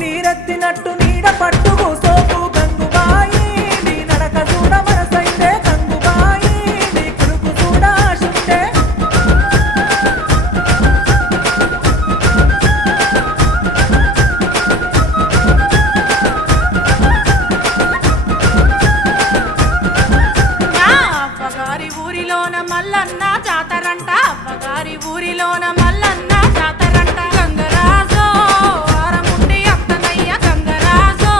నీరెత్తినట్టు నీడ పట్టుకు సోపు గంగుబాయి నీ నడక చూడ మనసైతే గంగుబాయి నీ కురుకు చూడ ఆశుంటే అవ్వగారి ఊరిలోన మల్లన్న జాతరంట అవ్వగారి ఊరిలోన మల్లన్న జాతరంట గంగరాజో వారముండి అత్తనయ్య గంగరాజో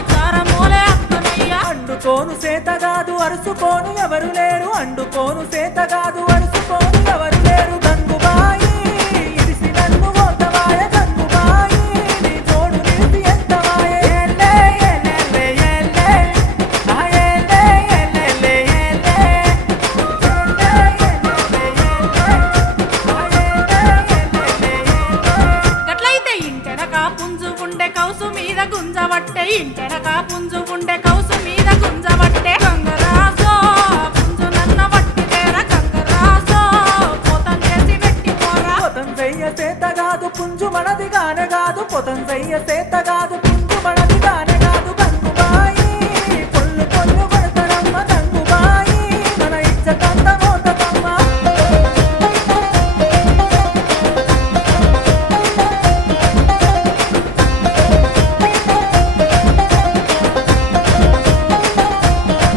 ఇతరమూలే అత్తనయ్య అండుకోను సేతగాదు అరుసుకోను ఎవరు లేరు అండుకోను సేతగాదు అరుసుకోను ఎవరు లేరు గంగుబాయి ఇడిసి నన్ను పోతవాయ గంగుబాయి నీ తోడు నిలిసి ఎంతవాయ ఏలే ఏలే ఏలే ఆ ఏలే ఏలే ఏలే గట్లయితే ఇంటెనక పుంజు ఉండే కౌసు మీద గుంజవట్టే ఇంటెనక పుంజు ఉండే కౌసు మీద గుంజవట్టే గంగరాజో పుంజు నన్న వట్టి తేర గంగరాజో పోతం చేసి పెట్టి పోరా పొతం చెయ్య సేతగాదు పుంజు మనది గానగాదు పొతం చెయ్య సేతగాదు